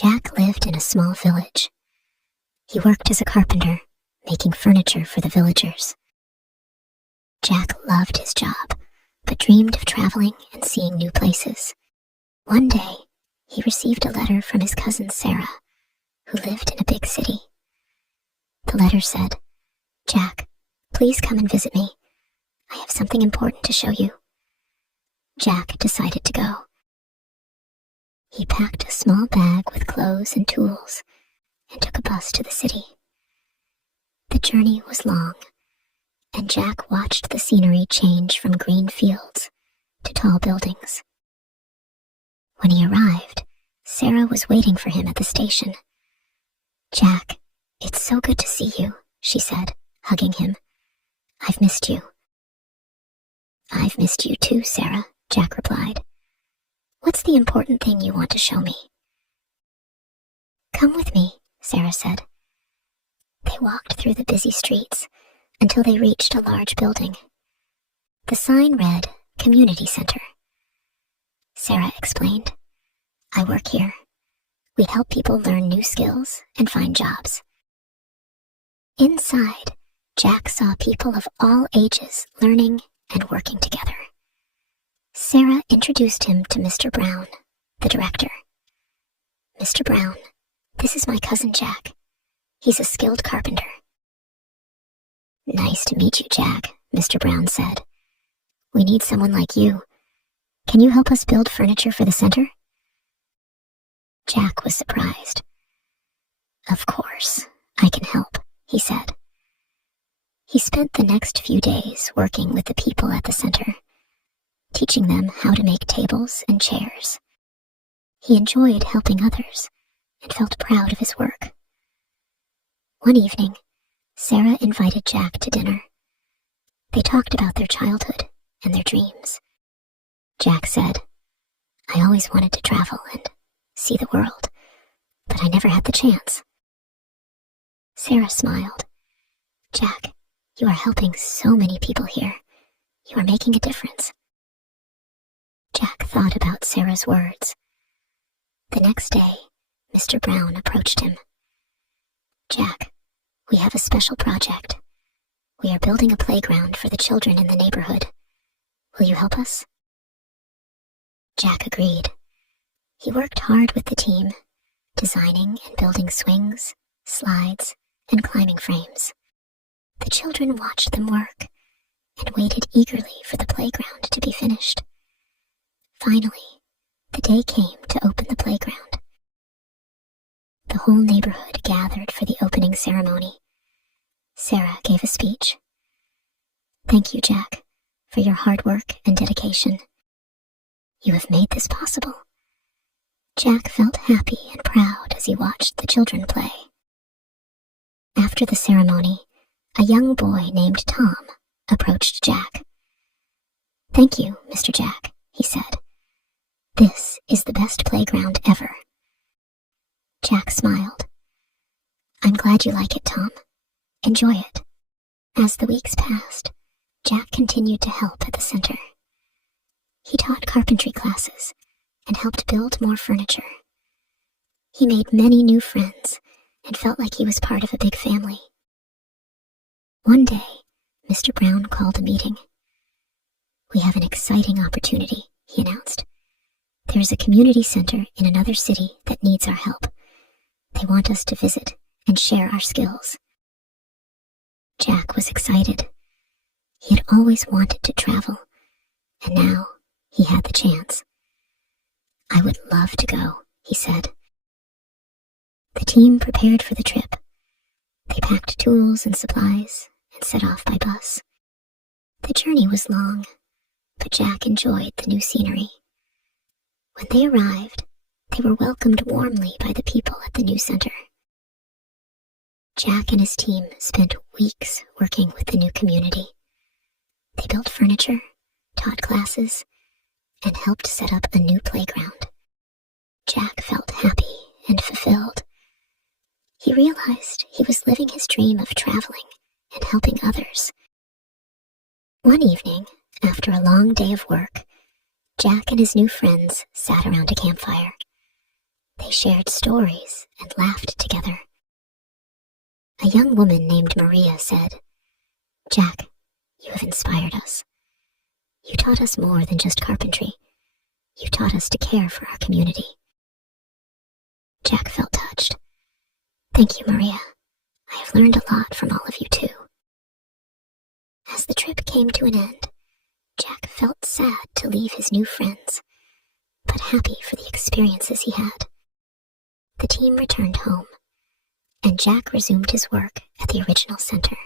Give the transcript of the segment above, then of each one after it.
Jack lived in a small village. He worked as a carpenter, making furniture for the villagers. Jack loved his job, but dreamed of traveling and seeing new places. One day, he received a letter from his cousin Sarah, who lived in a big city. The letter said, "Jack, please come and visit me. I have something important to show you." Jack decided to go. He packed a small bag with clothes and tools and took a bus to the city. The journey was long, and Jack watched the scenery change from green fields to tall buildings. When he arrived, Sarah was waiting for him at the station. "Jack, it's so good to see you," she said, hugging him. "I've missed you." "I've missed you too, Sarah," Jack replied. "What's the important thing you want to show me?" "Come with me," Sarah said. They walked through the busy streets until they reached a large building. The sign read, "Community Center." Sarah explained, "I work here. We help people learn new skills and find jobs." Inside, Jack saw people of all ages learning and working together. Sarah introduced him to Mr. Brown, the director. "Mr. Brown, this is my cousin Jack. He's a skilled carpenter." "Nice to meet you, Jack," Mr. Brown said. "We need someone like you. Can you help us build furniture for the center?" Jack was surprised. "Of course, I can help," he said. He spent the next few days working with the people at the center, teaching them how to make tables and chairs. He enjoyed helping others and felt proud of his work. One evening, Sarah invited Jack to dinner. They talked about their childhood and their dreams. Jack said, "I always wanted to travel and see the world, but I never had the chance." Sarah smiled. "Jack, you are helping so many people here. You are making a difference." Jack thought about Sarah's words. The next day, Mr. Brown approached him. "Jack, we have a special project. We are building a playground for the children in the neighborhood. Will you help us?" Jack agreed. He worked hard with the team, designing and building swings, slides, and climbing frames. The children watched them work and waited eagerly for the playground to be finished. Finally, the day came to open the playground. The whole neighborhood gathered for the opening ceremony. Sarah gave a speech. "Thank you, Jack, for your hard work and dedication. You have made this possible." Jack felt happy and proud as he watched the children play. After the ceremony, a young boy named Tom approached Jack. "Thank you, Mr. Jack," he said. "This is the best playground ever." Jack smiled. "I'm glad you like it, Tom. Enjoy it." As the weeks passed, Jack continued to help at the center. He taught carpentry classes and helped build more furniture. He made many new friends and felt like he was part of a big family. One day, Mr. Brown called a meeting. "We have an exciting opportunity," he announced. "There is a community center in another city that needs our help. They want us to visit and share our skills." Jack was excited. He had always wanted to travel, and now he had the chance. "I would love to go," he said. The team prepared for the trip. They packed tools and supplies and set off by bus. The journey was long, but Jack enjoyed the new scenery. When they arrived, they were welcomed warmly by the people at the new center. Jack and his team spent weeks working with the new community. They built furniture, taught classes, and helped set up a new playground. Jack felt happy and fulfilled. He realized he was living his dream of traveling and helping others. One evening, after a long day of work, Jack and his new friends sat around a campfire. They shared stories and laughed together. A young woman named Maria said, "Jack, you have inspired us. You taught us more than just carpentry. You taught us to care for our community." Jack felt touched. "Thank you, Maria. I have learned a lot from all of you too." As the trip came to an end, Jack felt sad to leave his new friends, but happy for the experiences he had. The team returned home, and Jack resumed his work at the original center.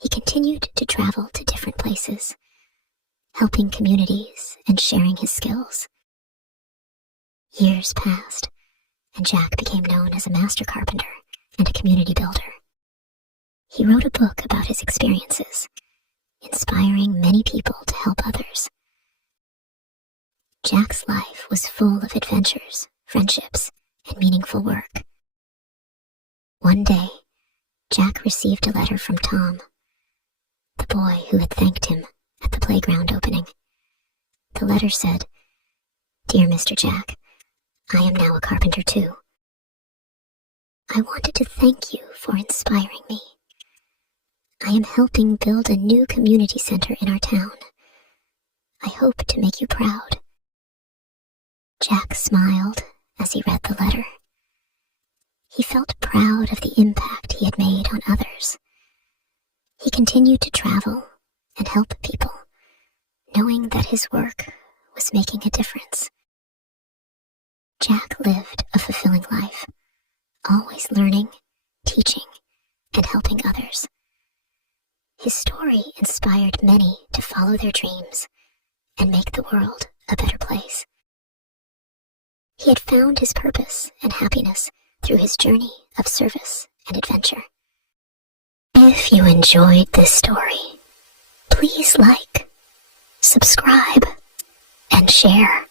He continued to travel to different places, helping communities and sharing his skills. Years passed, and Jack became known as a master carpenter and a community builder. He wrote a book about his experiences, inspiring many people to help others. Jack's life was full of adventures, friendships, and meaningful work. One day, Jack received a letter from Tom, the boy who had thanked him at the playground opening. The letter said, "Dear Mr. Jack, I am now a carpenter too. I wanted to thank you for inspiring me. I am helping build a new community center in our town. I hope to make you proud." Jack smiled as he read the letter. He felt proud of the impact he had made on others. He continued to travel and help people, knowing that his work was making a difference. Jack lived a fulfilling life, always learning, teaching, and helping others. His story inspired many to follow their dreams and make the world a better place. He had found his purpose and happiness through his journey of service and adventure. If you enjoyed this story, please like, subscribe, and share.